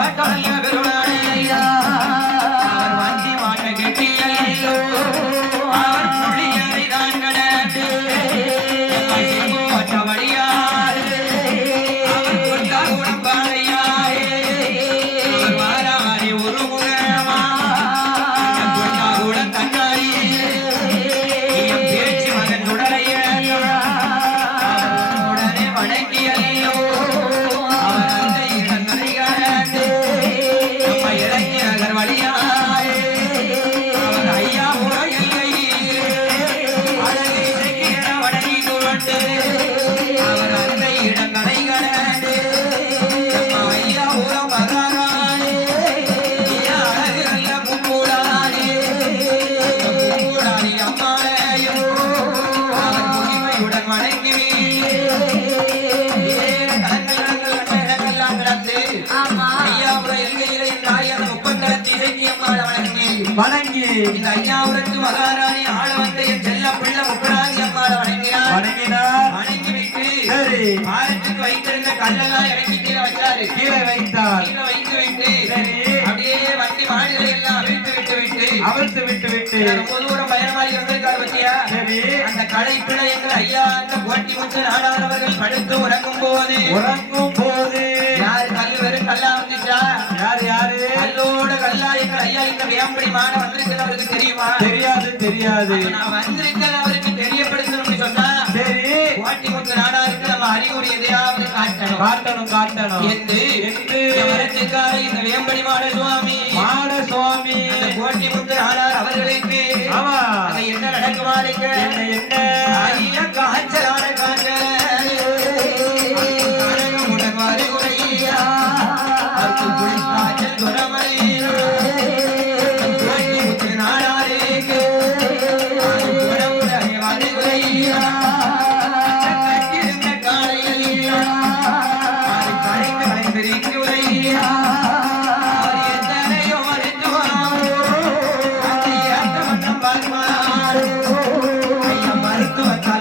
Baik. வணங்கி. இந்த ஐயாபுரத்து மகாராணி ஆள வந்த என் செல்ல பிள்ளை முப்பதாதி அம்மாளை வணங்கினார். வணங்கினார். வணங்கி விட்டு சரி. பாலத்துக்கு வைத்திருந்த கல்லெல்லாம் இறக்கி கீழே வச்சாரு. கீழே வைத்தார். கீழே வைத்து விட்டு சரி. அப்படியே வண்டி மாடுகளை எல்லாம் அவிழ்த்து விட்டு விட்டு அவிழ்த்து விட்டு ரொம்ப தூரம் பயணமாகி வந்திருக்காரு பத்தியா? சரி அந்த கடைப்பிள்ளை எங்கள் ஐயா அந்த கோட்டி முச்ச நாடாளவர்கள் படுத்து உறங்கும் போது. உறங்கும் போது. யாரு கல்லு வெறும் கல்லா வந்துச்சா? யார் யாரு? கல்லோட கல்லா எங்கள் ஐயா இந்த வேம்படி மான வந்திருக்கிறது அவருக்கு தெரியுமா? தெரியாது தெரியாது. நான் தெரியப்படுத்தணும்னு சொன்னா சரி. கோட்டி முச்ச நாடாருக்கு நம்ம அறிகுறி எதையாவது காட்டணும். காட்டணும் காட்டணும். என்று இந்த வேம்படி மாட சுவாமி ஆமா. அங்க என்ன நடக்குமா என்ன?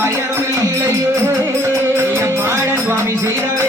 மருத்துவத்தால் இல்லையே இல்லை சுவாமி செய்த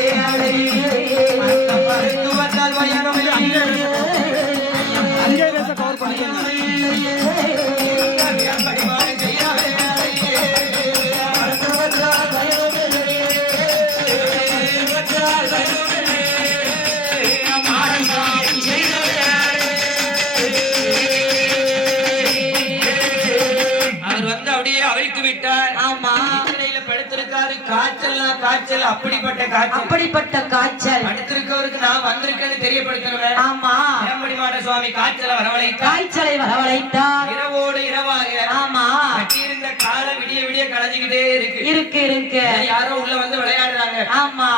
காய்ச்சல் அப்படிப்பட்ட காய்ச்சல். அப்படிப்பட்ட காய்ச்சல். படுத்திருக்கவருக்கு நான் வந்திருக்கேன்னு தெரியப்படுத்துறேன் ஆமா. சுவாமி காய்ச்சலை வரவழைத்தார். காய்ச்சலை வரவழைத்தார். இரவோடு இரவாக ஆமா. கட்டியிருந்த காலை விடிய விடிய கலைஞ்சுக்கிட்டே இருக்கு. இருக்கு இருக்கு. யாரோ உள்ள வந்து விளையாடுறாங்க. ஆமா.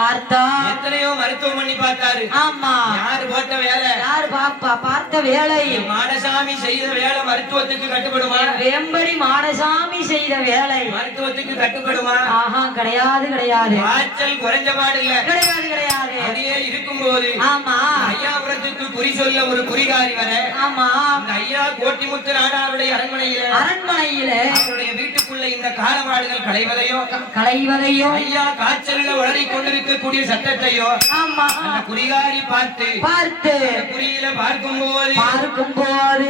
பார்த்தா. எத்தனையோ மருத்துவம் பண்ணி பார்த்தாரு. ஆமா. யாரு போட்ட வேலை? யார் பாப்பா? பார்த்த வேலை. மாடசாமி செய்த வேலை மருத்துவத்துக்கு கட்டுப்படுமா? வேம்படி மாடசாமி செய்த வேலை. மருத்துவத்துக்கு கட்டுப்படுமா? ஆஹா கிடையாது கிடையாது. காய்ச்சல் குறைஞ்ச பாடு இல்ல. கிடையாது கிடையாது. அப்படியே இருக்கும்போது ஆமா. ஐயாபுரத்துக்கு குறி சொல்ல ஒரு குறிகாரி வர. ஆமா. ஐயா கோட்டிமுத்து நாடாருடைய அரண்மனையில அரண்மனையில அவருடைய வீட்டுக்குள்ள இந்த காலமாடுகள் களைவதையும் களைவதையும் ஐயா காய்ச்சல்ல வளரி கொண்டிருக்கக்கூடிய சத்தத்தையும் ஆமா. அந்த குறிகாரி பார்த்து பார்த்து குறியில பார்க்கும்போது பார்க்கும் போது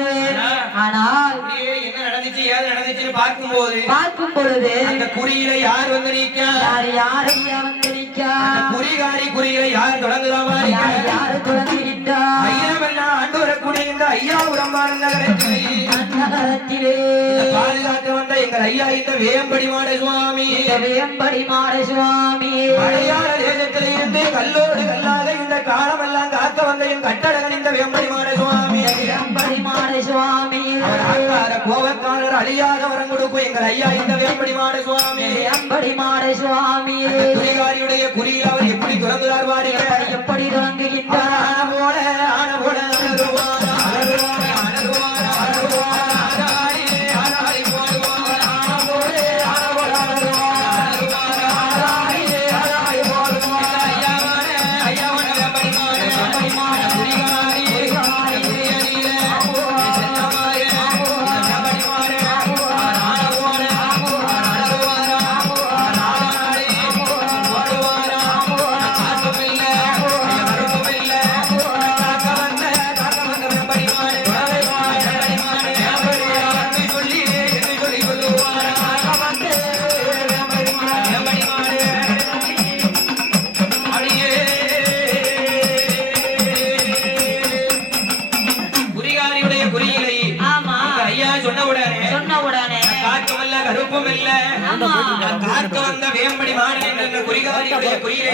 ஆனால் என்ன நடந்துச்சு ஏது நடந்துச்சுன்னு பார்க்கும்போது பார்க்கும் பொழுது அந்த குறியில யார் வந்து நிக்கா யார் யாரையா வந்து நிக்கா குறிகாரி குறியில யார் தொடங்குறாமா யார் யாரு தொடங்கிட்டா வரக்கூடிய இந்த ஐயா உரம்பான நகரத்திலே பாதுகாக்க வந்த எங்கள் ஐயா இந்த வேம்படிமான சுவாமி. இந்த வேம்படி மாட சுவாமி. மலையாள தேசத்திலே இருந்து கல்லோடு கல்லாக இந்த காலமெல்லாம் காக்க வந்த என் கட்டழகன் இந்த வேம்படிமான சுவாமி. வேம்படி மாட சுவாமி. கோபக்காரர் அழியாத வரம் கொடுக்கும் எங்கள் ஐயா இந்த வேம்படிமான சுவாமி. வேம்படி மாட சுவாமி. குறிகாரியுடைய குறியில் அவர் எப்படி பாருங்க. எப்படி தொடங்குகின்றார்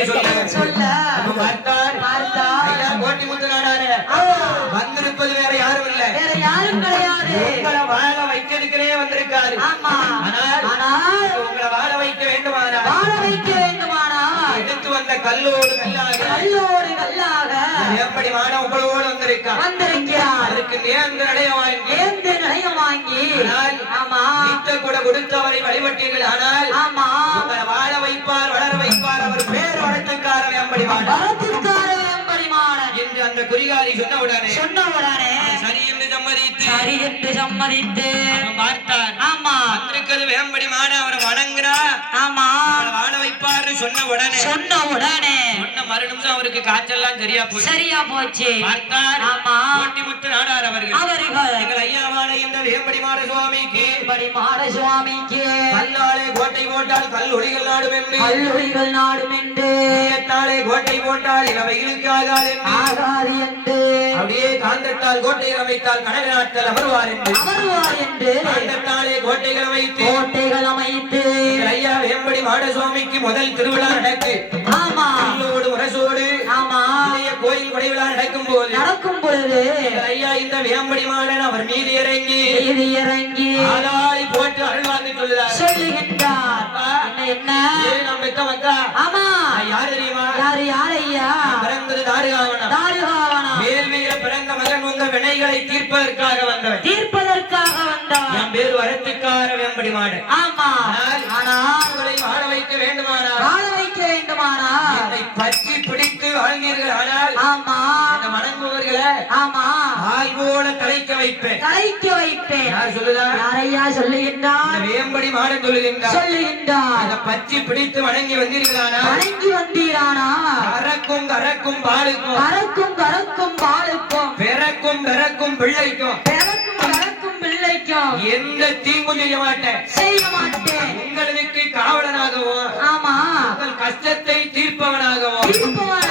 சொல்ல. பார்த்தார். பார்த்தார். ஐயா கோட்டி முத்துநாடாரே வந்திருப்பது வேற யாரும் இல்ல. வேற யாரும் கிடையாது. உங்களை வாழ வைக்கிறதுக்குனே வந்திருக்காரு. ஆமா. ஆனால் கல்லோடு கல்லாக. கல்லோடு கல்லாக. வேம்படி மாடம் உங்களோடு வந்திருக்கான் வந்திருக்கிறார் அதற்கு நேர்ந்து நடைய வாங்கி. ஏந்து நயம் வாங்கி. ஆமா. நித்த கூட கொடுத்தவரை வழிபட்டீர்கள். ஆனால் ஆமா. உங்களை வாழ வைப்பார் வளர வைப்பார். அவர் பேர் வளர்த்துக்கார வேம்படி மாடம் வரத்துக்கார வெம்படிமாடன் என்று அந்த குறிகாரி சொன்ன உடனே சொன்ன உடனே சரி என்று சம்மதித்து சரி என்று சம்மதித்து அவன் பார்த்தான். ஆமா. வந்திருக்கிறது வேம்படி மாட அவரை வணங்குறா. ஆமா. வாழ வைப்பார்னு சொன்ன உடனே சொன்ன உடனே சொன்ன மறு நிமிஷம் அவருக்கு காய்ச்சல்லாம் சரியா போச்சு. சரியா போச்சு. பார்த்தார். ஆமா. கோட்டிமுத்து நாடார் அவர்கள். அவர்கள். எங்கள் ஐயாவான இந்த வேம்படி மாட சுவாமிக்கு வெம்படிமாட சுவாமிக்கு கல்லாலே கோட்டை போட்டால் கல் ஒளிகள் நாடும் என்று கல்லூரிகள் நாடும் என்று ஈயத்தாலே கோட்டை போட்டால் ஆகாது என்று ஆகாது என்று அப்படியே காந்தத்தால் கோட்டைகள் அமைத்தால் கனவு நாட்கள் அமர்வார் என்று அமர்வார் என்று காந்தத்தாலே கோட்டைகள் அமைத்து. கோட்டைகள் அமைத்து. ஐயா வேம்படி மாட சுவாமிக்கு முதல் திருவிழா நடக்கு. ஆமா. கல்லோடு முரசோடு ஆமா. கோயில் கொடை விழா நடக்கும் போது. நடக்கும் பொழுது. ஐயா இந்த வேம்படி மாடன் அவர் மீது இறங்கி. இது இறங்கி. ஆளாளி போட்டு அருள்வாங்க சொல்லுறார் சொல்லுகின்றார் என்ன என்ன பெத்த மக்கா ஆமா. யார் தெரியுமா? யாரு யார் ஐயா? பிறந்தது தாருகாவனம் தாருகாவனா வேள்வியில பிறந்த மகன் உங்க வினைகளை தீர்ப்பதற்காக வந்தவன். தீர்ப்பதற்காக வந்தார் என் பேர் வரத்துக்கார வேம்படி மாடன். ஆமா. ஆனால் உங்களை வாழ வைக்க வேண்டுமானால் வாழ வைக்க வேண்டுமானால் என்னை பற்றி பிடித்து ஆனால் ஆமா. அந்த வணங்குபவர்களை ஆமா. ஆள் போல தலைக்க வைப்பேன். கலைக்க வைப்பேன். யார் சொல்லுதா? யாரையா சொல்லுகின்றார் இந்த வேம்படி மாடன் பற்றி பிடித்து வணங்கி வந்தீர்களானால் வணங்கி வந்தீரானா? கறக்கும் கறக்கும் பாலுக்கும். கறக்கும் கறக்கும் பாலுக்கும். பிறக்கும் பிறக்கும் பிள்ளைக்கும். பிறக்கும் கறக்கும் பிள்ளைக்கும். எந்த தீங்கும் செய்ய மாட்டேன். செய்ய மாட்டேன். உங்களுக்கு காவலனாகவும் ஆமா. கஷ்டத்தை தீர்ப்பவனாகவும் மாறாத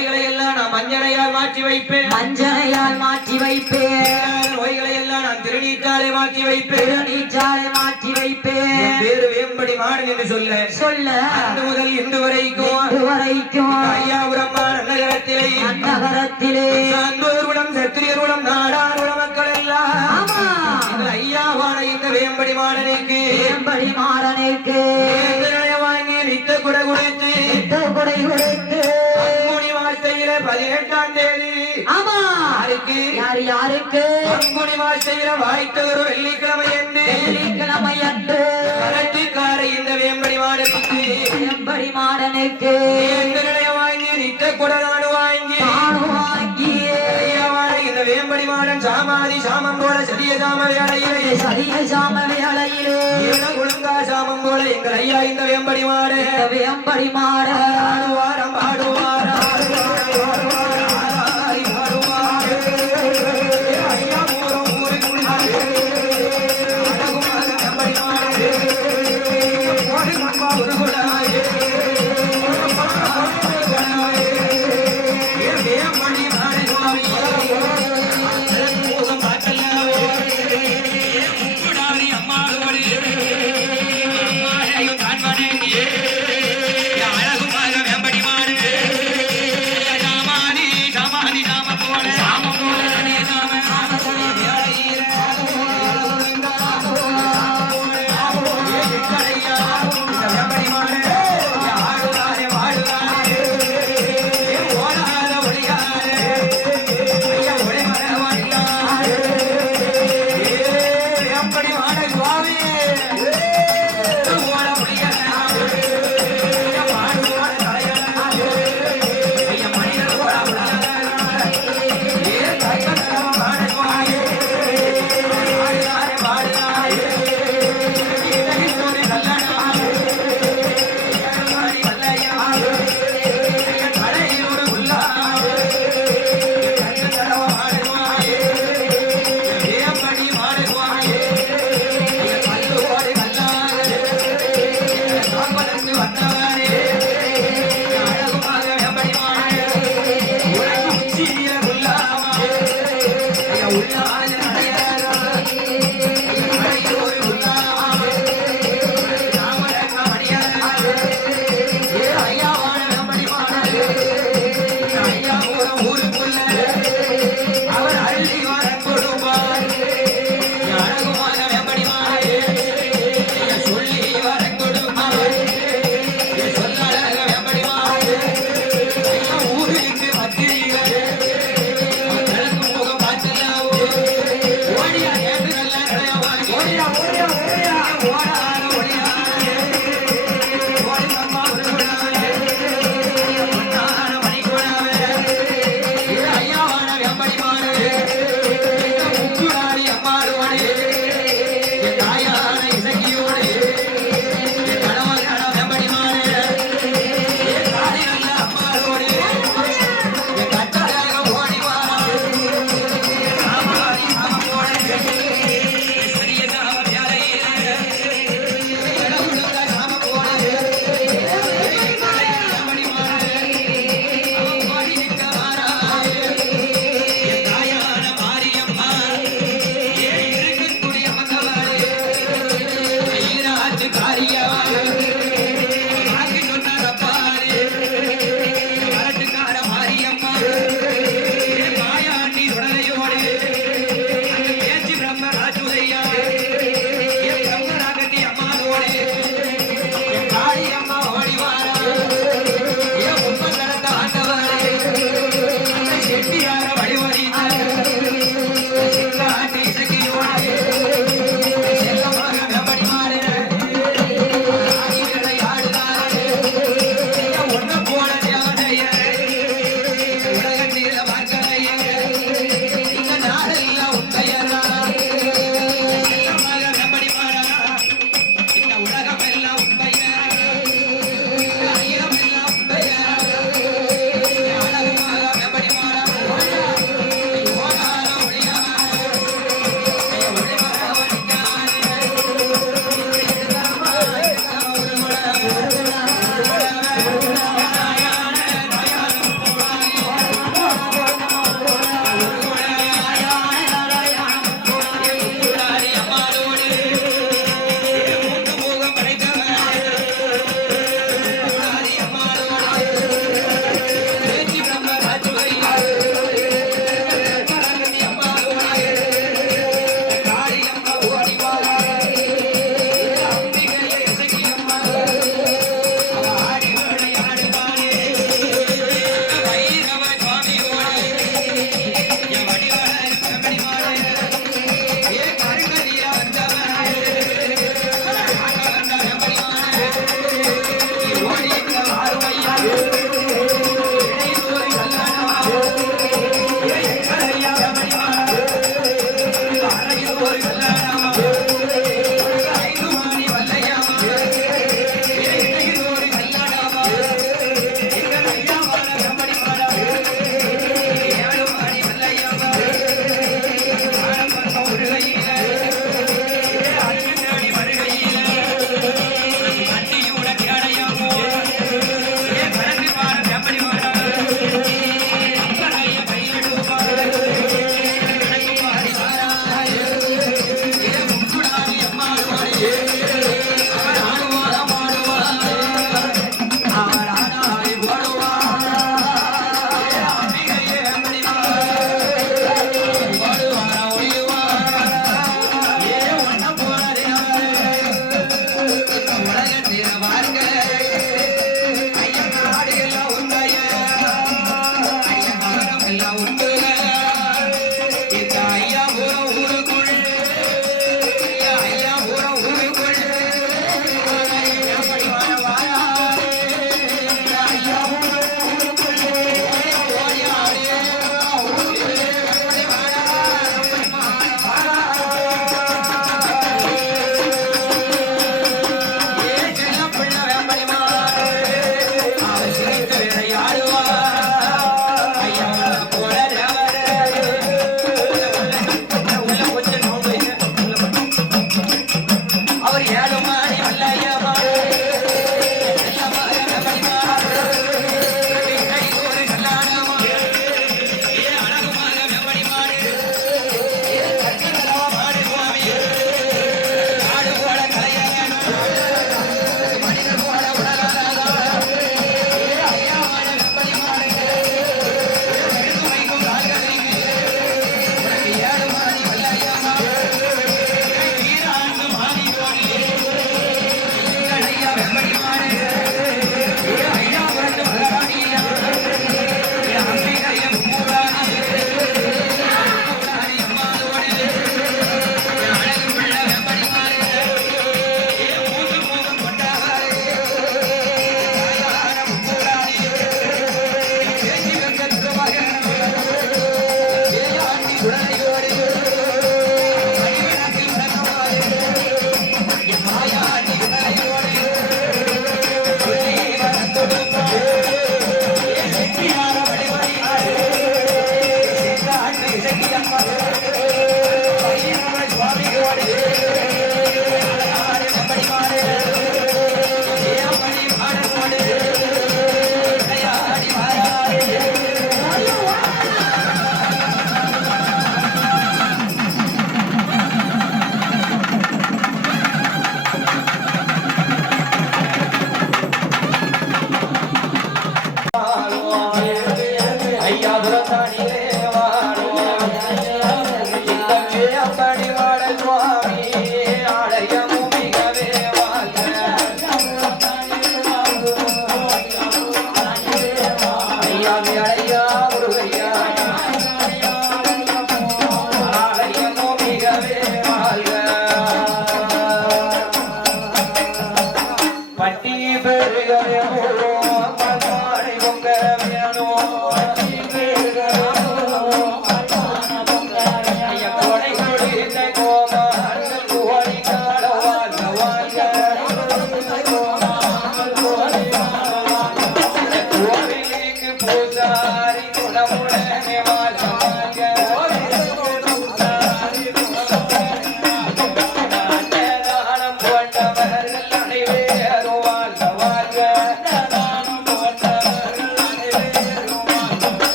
நோய்களை எல்லாம் நான் மஞ்சளையால் மாற்றி வைப்பேன். மஞ்சளையால் மாற்றி வைப்பேன். நோய்களை எல்லாம் நான் திருநீட்டாலே மாற்றி வைப்பேன். திருநீச்சாலை மாற்றி வைப்பேன். பேரு வேம்படி மாடன் என்று சொல்ல. சொல்ல. அன்று முதல் இன்று வரைக்கும் இதுவரைக்கும் ஐயாபுரம் நகரத்திலே அந்நகரத்திலே சான்றோருடன் சத்திரியருடன் நாடாருட மக்கள் எல்லாம் ஐயாவான இந்த வேம்படி மாடனுக்கு. வேம்படி வேந்தனைய வாங்கி நித்த குட குடித்து. குடை கொடுத்து. மாசையில பதினெட்டாம் தேதி. ஆமா. யாருக்கு? யார் யாருக்கு? பங்குனி மாசையில வாய்த்த ஒரு வெள்ளிக்கிழமை என்று வெள்ளிக்கிழமை அன்று. கரட்டுக்கார இந்த வேம்படி மாடனுக்கு. வேம்படி மாடனுக்கு. வேந்தனைய வாங்கி நித்த குட நாடு வாங்கி. வாங்கி. இந்த வேம்படி மாடன் சாமாதி சாமம் போல சரிய சாம வேலையிலே சரிய சாம வேளையிலே ஏன குழுங்கா சாமம் போல எங்கள் ஐயா இந்த வேம்படி மாடு. வேம்படி மாட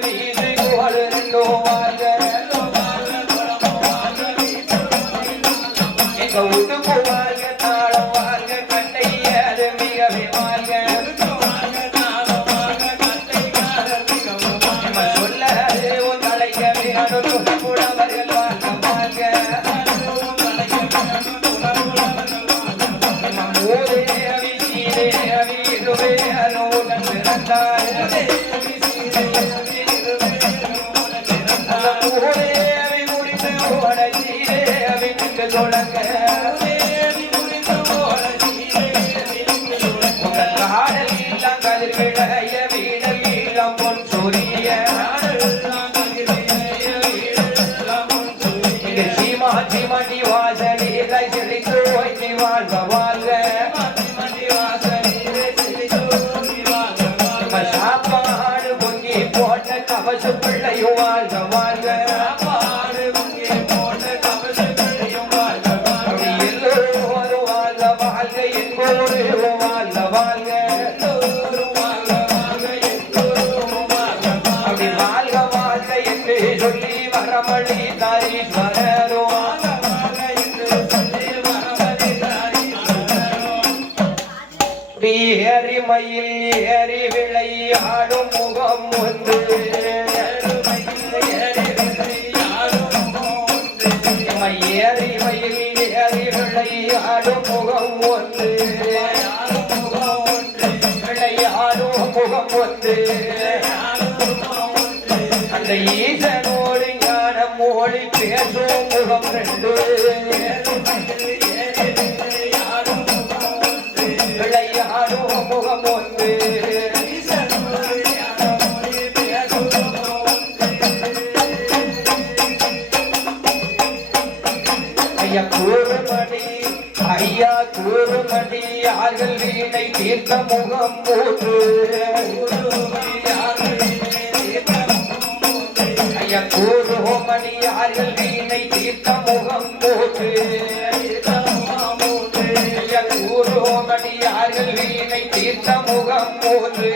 Hare மயில் எறிகளை ஆடும் முகம் ஒன்று. விளையாடும் முகம் ஒன்று. அந்த ஏ யாழினை தீர்த்த முகம் போது ஐயா கூறு ஹோமணி யாழினை தீர்த்த முகம் போது ஐயா கூறு ஹோமணி யாழினை தீர்த்த முகம் போது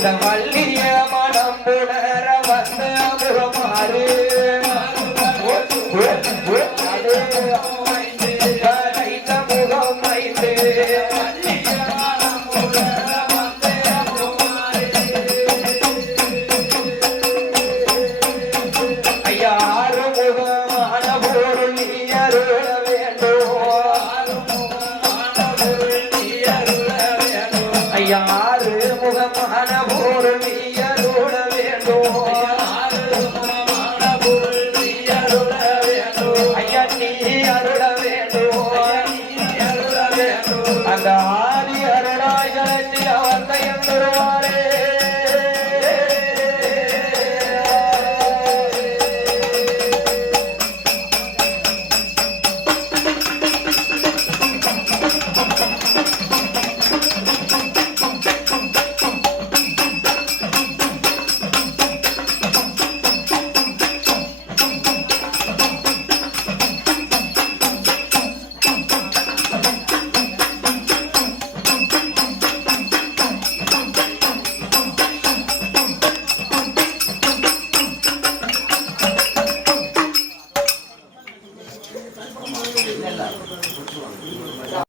tal cual.